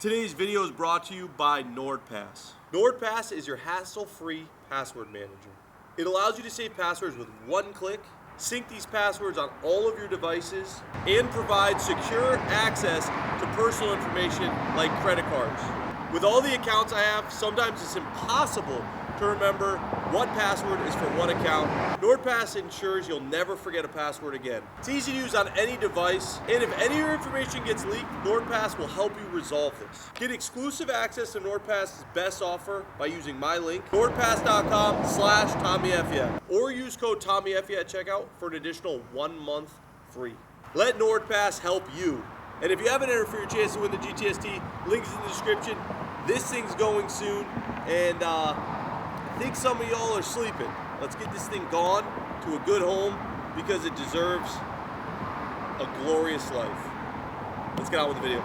Today's video is brought to you by NordPass. NordPass is your hassle-free password manager. It allows you to save passwords with one click, sync these passwords on all of your devices, and provide secure access to personal information like credit cards. With all the accounts I have, sometimes it's impossible to remember what password is for what account. NordPass ensures you'll never forget a password again. It's easy to use on any device, and if any of your information gets leaked, NordPass will help you resolve this. Get exclusive access to NordPass's best offer by using my link, nordpass.com/tommyfyeah, or use code tommyfyeah at checkout for an additional 1 month free. Let NordPass help you. And if you haven't entered for your chance to win the GTST, links in the description. This thing's going soon, and I think some of y'all are sleeping. Let's get this thing gone to a good home because it deserves a glorious life. Let's get on with the video.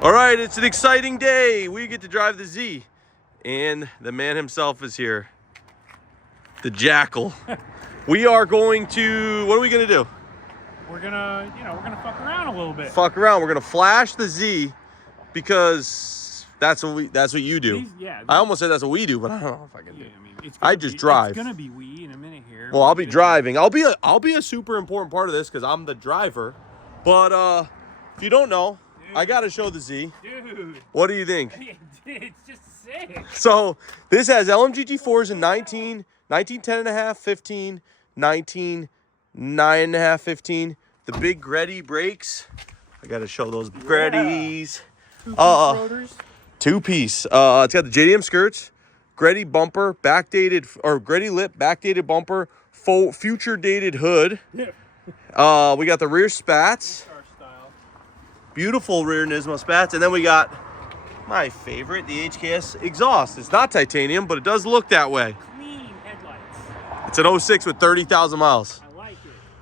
All right, it's an exciting day. We get to drive the Z, and the man himself is here, the Jackal. We are going to, what are we gonna do? We're gonna, we're gonna fuck around a little bit. Fuck around. We're gonna flash the Z because that's what you do. I almost said that's what we do, but I don't know if I can do. I mean, I just drive. It's gonna be we in a minute here. Well, I'll be driving. I'll be a super important part of this because I'm the driver. But if you don't know, dude, I gotta show the Z. Dude. What do you think? It's just sick. So this has LMGT4s in 19, 10.5, 15, 19, 9.5, 15. The big Greddy brakes. I gotta show those Greddys. Two-piece. It's got the JDM skirts, Greddy bumper, backdated, or Greddy lip, backdated bumper, future dated hood. We got the rear spats. Beautiful rear Nismo spats. And then we got my favorite, the HKS exhaust. It's not titanium, but it does look that way. Clean headlights. It's an 06 with 30,000 miles. I like it.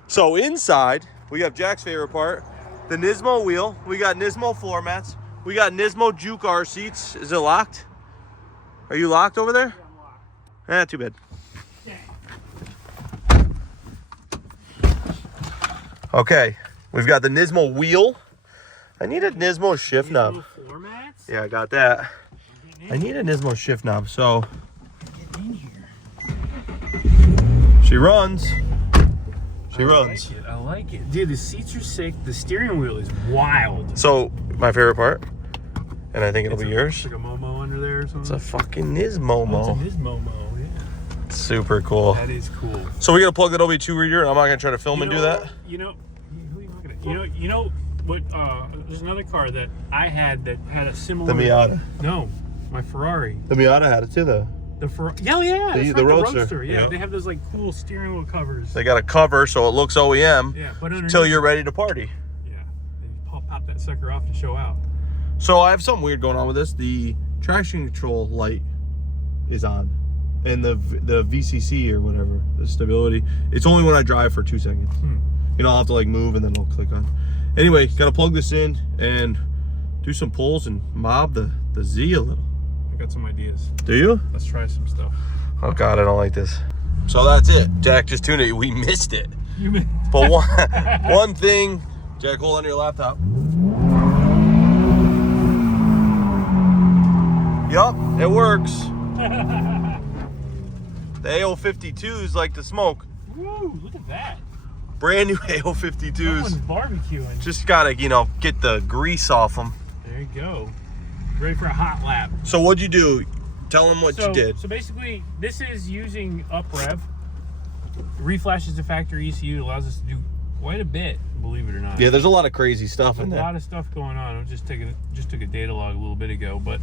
So inside, we have Jack's favorite part, the Nismo wheel. We got Nismo floor mats. We got Nismo Juke R seats. Is it locked? Are you locked over there? Yeah, I'm locked. Too bad. Dang. Okay, we've got the Nismo wheel. I need a Nismo shift knob. Floor mats? Yeah, I got that. I need a Nismo shift knob, so. Get in here. She runs. She runs. I like it. Dude, the seats are sick. The steering wheel is wild. So, my favorite part, and I think it'll be yours. It's like a Momo under there or something. It's a fucking Nismo. Oh, it's a Nismo, yeah. Super cool. That is cool. So we're gonna plug that OB2 reader, and I'm not gonna try to film and do that. Who are you looking at? You know what? There's another car that I had that had a similar. The Miata. No, my Ferrari. The Miata had it too, though. The Ferrari. Yeah. The Roadster. Yeah, they have those like cool steering wheel covers. They got a cover so it looks OEM. Yeah, but until you're ready to party. Yeah, they pop that sucker off and show out. So I have something weird going on with this. The traction control light is on, and the VCC or whatever, the stability. It's only when I drive for 2 seconds. I'll have to like move and then it'll click on. Anyway, gotta plug this in and do some pulls and mob the Z a little. I got some ideas. Do you? Let's try some stuff. Oh God, I don't like this. So that's it. Jack just tuned it. We missed it. You missed. But one thing, Jack, hold on your laptop. Yup, it works. The AO52s like to smoke. Woo, look at that. Brand new AO52s. Someone's barbecuing. Just gotta, get the grease off them. There you go. Ready for a hot lap. So what'd you do? Tell them what you did. So basically, this is using UpRev. Reflashes the factory ECU. It allows us to do quite a bit, believe it or not. Yeah, there's a lot of crazy stuff in there. A lot of stuff going on. I just took a data log a little bit ago, but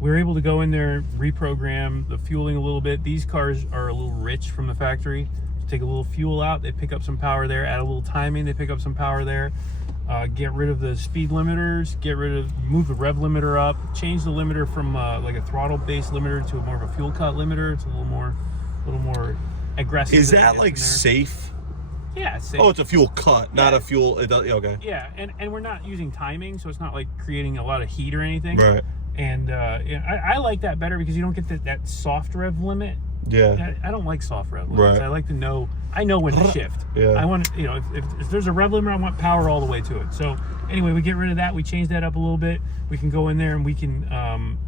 we were able to go in there, reprogram the fueling a little bit. These cars are a little rich from the factory. So take a little fuel out, they pick up some power there. Add a little timing, they pick up some power there. Get rid of the speed limiters, move the rev limiter up, change the limiter from like a throttle based limiter to more of a fuel cut limiter. It's a little more aggressive. Is that like safe? Yeah, it's safe. Oh, it's a fuel cut, not a fuel. Okay. Yeah, and we're not using timing, so it's not like creating a lot of heat or anything. Right. And I like that better because you don't get that soft rev limit Yeah. I don't like soft rev limits. Right. I like to know. I know when to shift. Yeah. I want to, you know, if there's a rev limiter, I want power all the way to it. So anyway, we get rid of that. We change that up a little bit. We can go in there and we can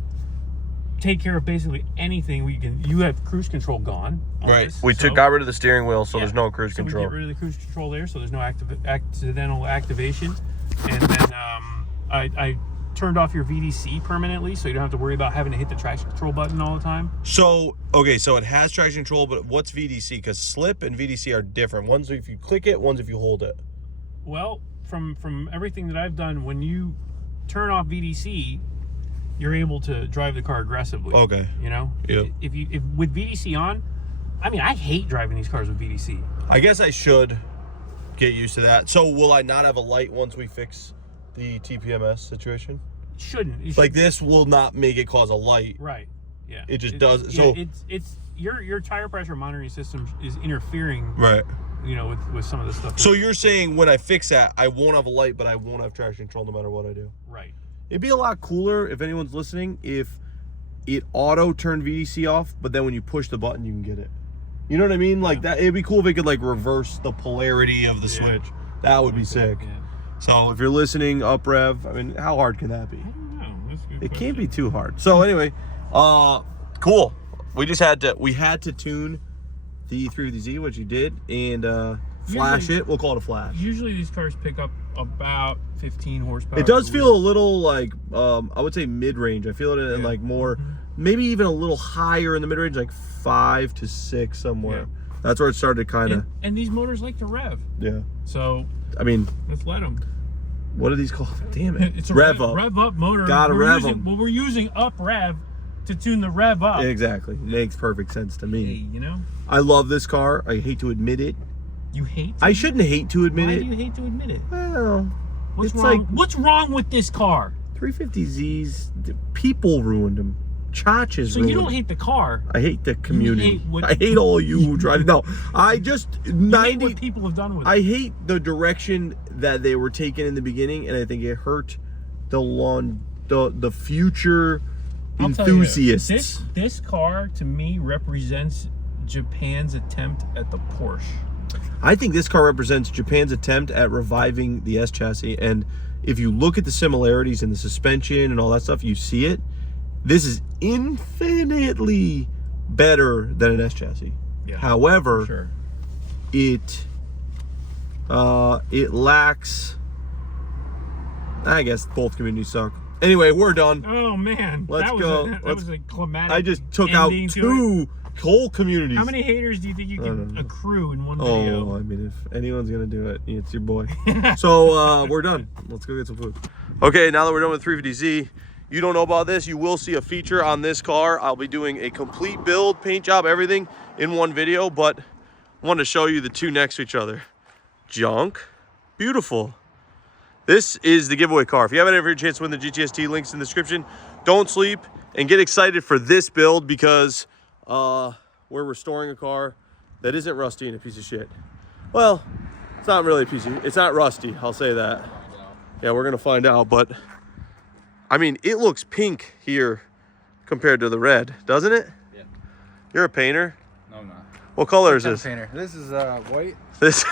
take care of basically anything. You have cruise control gone. Right. We got rid of the steering wheel, so there's no cruise control. We get rid of the cruise control there, so there's no accidental activation. And then I turned off your VDC permanently, so you don't have to worry about having to hit the traction control button all the time. So, okay, so it has traction control, but what's VDC? Because slip and VDC are different. One's if you click it, one's if you hold it. Well, from everything that I've done, when you turn off VDC, you're able to drive the car aggressively. Okay. You know? Yeah. If with VDC on, I mean, I hate driving these cars with VDC. I guess I should get used to that. So will I not have a light once we fix the TPMS situation? Shouldn't. Like this will not make it cause a light. Right. Yeah. It just does. Yeah, so it's your tire pressure monitoring system is interfering. Right. You know, with some of the stuff. So you're saying when I fix that, I won't have a light, but I won't have traction control no matter what I do. Right. It'd be a lot cooler if anyone's listening if it auto turned VDC off, but then when you push the button, you can get it. You know what I mean? Like that. It'd be cool if it could like reverse the polarity of the switch. That would be sick. Yeah. So if you're listening, up rev. I mean, how hard can that be? I don't know. That's a good question. Can't be too hard. So anyway, cool. We had to tune the E350Z, which you did, and flash it. We'll call it a flash. Usually these cars pick up about 15 horsepower. It does feel a little like I would say mid-range. I feel it in like more, maybe even a little higher in the mid-range, like 5 to 6 somewhere. Yeah. That's where it started kind of. And these motors like to rev. Yeah. So I mean, let's let them. What are these called? Damn it! It's a rev up motor. Gotta rev them. Well, we're using up rev to tune the rev up. Exactly. Makes perfect sense to me. Hey, you know. I love this car. I hate to admit it. You hate? I shouldn't hate to admit it. Why do you hate to admit it? Well, what's wrong? Like, what's wrong with this car? 350Zs, people ruined them. Chachas So ruined you don't them. hate the car. I hate the community. I hate all you who drive. No, I just hate what people have done with it. I hate the direction that they were taken in the beginning, and I think it hurt the future enthusiasts. This car to me represents Japan's attempt at the Porsche. I think this car represents Japan's attempt at reviving the S chassis, and if you look at the similarities in the suspension and all that stuff, you see it. This is infinitely better than an S chassis. Yeah, however, sure. it lacks. I guess both communities suck. Anyway, we're done. Oh man, let's go. That was a climatic. I just took out 2 whole communities. How many haters do you think you can accrue in one video? Oh, I mean, if anyone's gonna do it, it's your boy. So we're done. Let's go get some food. Okay, now that we're done with 350Z, you don't know about this, you will see a feature on this car. I'll be doing a complete build, paint job, everything in one video, but I wanted to show you the two next to each other. Junk, beautiful. This is the giveaway car. If you haven't ever had a chance to win the GTST, links in the description. Don't sleep and get excited for this build because we're restoring a car that isn't rusty and a piece of shit. Well, it's not really a piece of, it's not rusty, I'll say that. Yeah, we're gonna find out, but I mean, it looks pink here compared to the red, doesn't it? Yeah. You're a painter? No, I'm not. What color is this? Painter. This is white. This,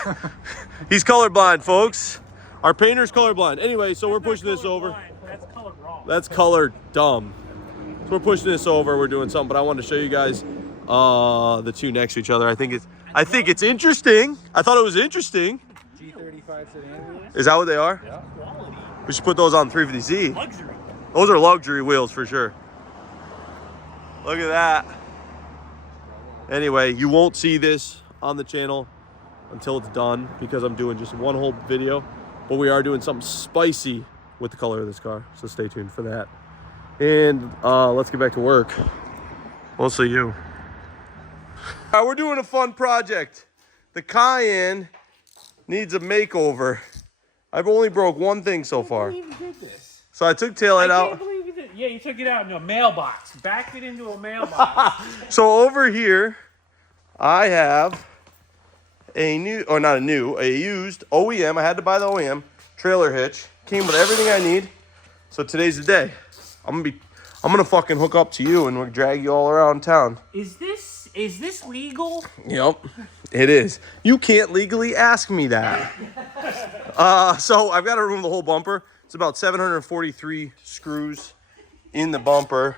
he's colorblind, folks. Our painter's colorblind. Anyway, so we're pushing this over. That's color wrong. That's color dumb. So we're pushing this over. We're doing something, but I wanted to show you guys the two next to each other. I think it's interesting. I thought it was interesting. G35 sedan wheels. Is that what they are? Yeah. Quality. We should put those on 350Z. Luxury. Those are luxury wheels for sure. Look at that. Anyway, you won't see this on the channel until it's done because I'm doing just one whole video, but we are doing something spicy with the color of this car, so stay tuned for that. And let's get back to work. Mostly you. All right, we're doing a fun project. The Cayenne needs a makeover. I've only broke one thing so far. I can't believe you did this. So I took taillight out. I can't believe you did. Yeah, you took it out in a mailbox. Backed it into a mailbox. So over here, I have a new, or not a new, a used OEM. I had to buy the OEM trailer hitch. Came with everything I need. So today's the day. I'm gonna fucking hook up to you and we'll drag you all around town. Is this Is this legal? Yep, it is. You can't legally ask me that. So I've got to remove the whole bumper. It's about 743 screws in the bumper.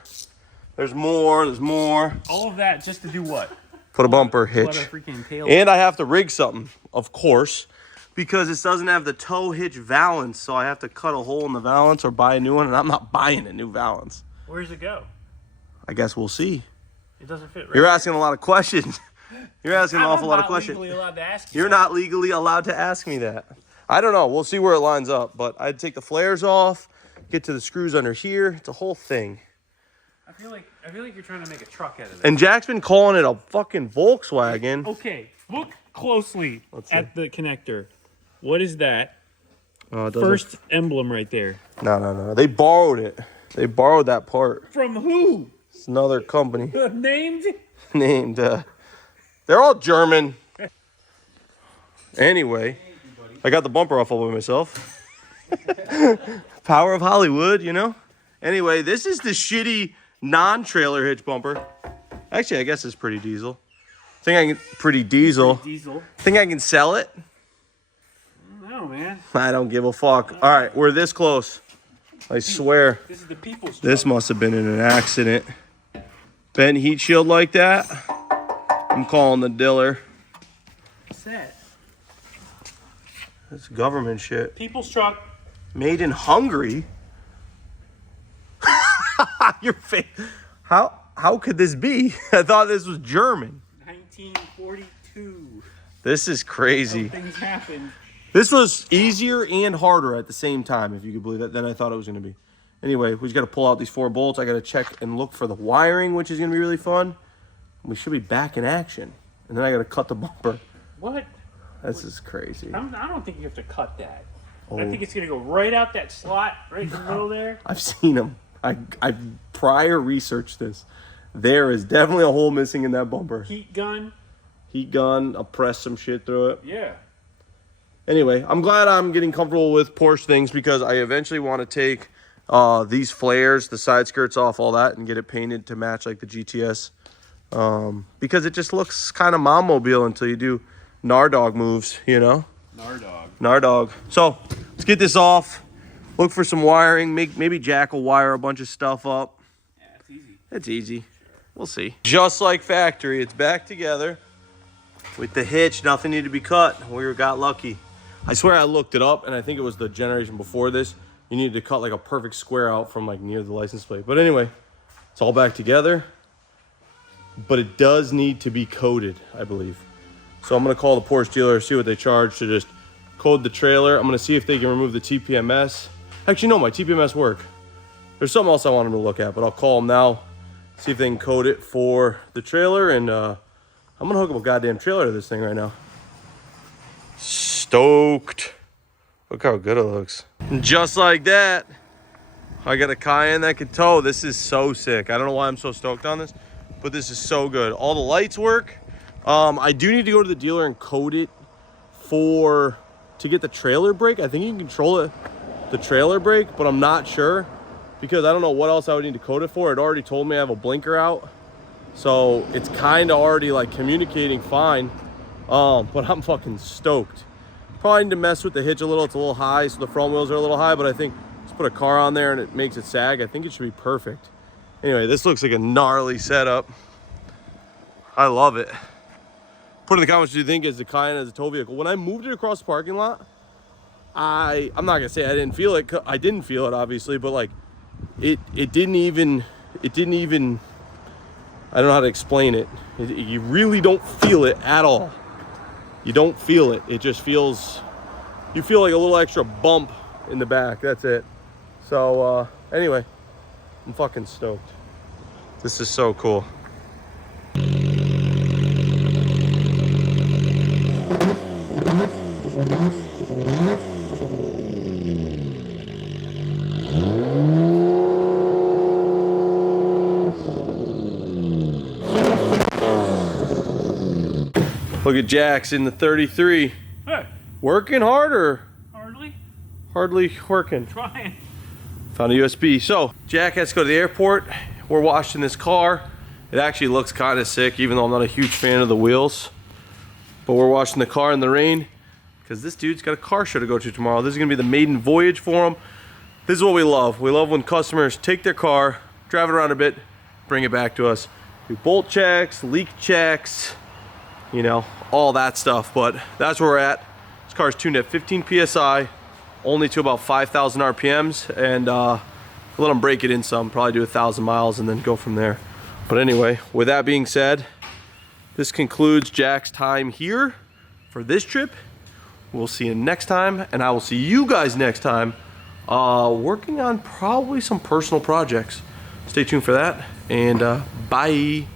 There's more. All of that just to do what? Put a bumper hitch. What a freaking tail. And I have to rig something, of course, because this doesn't have the tow hitch valance. So I have to cut a hole in the valance or buy a new one, and I'm not buying a new valance. Where does it go? I guess we'll see. It doesn't fit right. You're asking a lot of questions. You're asking an awful lot of questions. Legally allowed to ask you You're not legally allowed to ask me that. I don't know. We'll see where it lines up. But I'd take the flares off, get to the screws under here. It's a whole thing. I feel like you're trying to make a truck out of it. And Jack's been calling it a fucking Volkswagen. Okay, look closely at the connector. What is that? First emblem right there. No. They borrowed it. They borrowed that part. From who? It's another company. Named? They're all German. Anyway, I got the bumper off all by myself. Power of Hollywood, you know? Anyway, this is the shitty non-trailer hitch bumper. Actually, I guess it's pretty diesel. Think I can sell it? No, man. I don't give a fuck. All right, we're this close. I swear. This is the people's truck. This must have been in an accident. Bent heat shield like that. I'm calling the dealer. What's that? That's government shit. People's truck. Made in Hungary? Your face. How could this be? I thought this was German. 1942. This is crazy. Things happened. This was easier and harder at the same time, if you could believe it, than I thought it was going to be. Anyway, we just got to pull out these 4 bolts. I got to check and look for the wiring, which is going to be really fun. We should be back in action. And then I got to cut the bumper. What? This is crazy. I don't think you have to cut that. Oh. I think it's going to go right out that slot, right in the middle there. I've seen them. I prior researched this. There is definitely a hole missing in that bumper. Heat gun. I'll press some shit through it. Yeah. Anyway, I'm glad I'm getting comfortable with Porsche things because I eventually want to take these flares, the side skirts off, all that, and get it painted to match like the GTS. Because it just looks kind of mom-mobile until you do Nardog moves, you know? Nardog. So, let's get this off. Look for some wiring. Maybe Jack will wire a bunch of stuff up. Yeah, it's easy. It's easy. We'll see. Just like factory, it's back together. With the hitch, nothing needed to be cut. We got lucky. I swear I looked it up, and I think it was the generation before this. You needed to cut like a perfect square out from like near the license plate. But anyway, it's all back together. But it does need to be coated, I believe. So I'm going to call the Porsche dealer, see what they charge to just code the trailer. I'm going to see if they can remove the TPMS. Actually, no, my TPMS work. There's something else I wanted to look at, but I'll call them now, see if they can code it for the trailer, and I'm going to hook up a goddamn trailer to this thing right now. Stoked. Look how good it looks. And just like that, I got a Cayenne that can tow. This is so sick. I don't know why I'm so stoked on this, but this is so good. All the lights work. I do need to go to the dealer and code it to get the trailer brake. I think you can control it, the trailer brake, but I'm not sure because I don't know what else I would need to code it for. It already told me I have a blinker out, so it's kind of already like communicating fine. But I'm fucking stoked. Probably need to mess with the hitch a little. It's a little high, so the front wheels are a little high, but I think just put a car on there and it makes it sag. I think it should be perfect. Anyway, this looks like a gnarly setup. I love it. Put in the comments what you think as the Cayenne as a tow vehicle. When I moved it across the parking lot, I'm not gonna say I didn't feel it. I didn't feel it obviously, but like it didn't even I don't know how to explain it. You really don't feel it at all. You don't feel it. It just feels, you feel like a little extra bump in the back. That's it. So anyway, I'm fucking stoked. This is so cool. Look at Jax in the 33. Hey. Working harder. Hardly working. trying. Found a USB. So Jack has to go to the airport. We're washing this car. It actually looks kind of sick, even though I'm not a huge fan of the wheels. But we're washing the car in the rain because this dude's got a car show to go to tomorrow. This is gonna be the maiden voyage for him. This is what we love. We love when customers take their car, drive it around a bit, bring it back to us. Do bolt checks, leak checks, you know, all that stuff. But that's where we're at. This car's tuned at 15 PSI, only to about 5,000 RPMs, and let them break it in some, probably do 1,000 miles and then go from there. But anyway, with that being said, this concludes Jack's time here for this trip. We'll see you next time, and I will see you guys next time working on probably some personal projects. Stay tuned for that, and bye.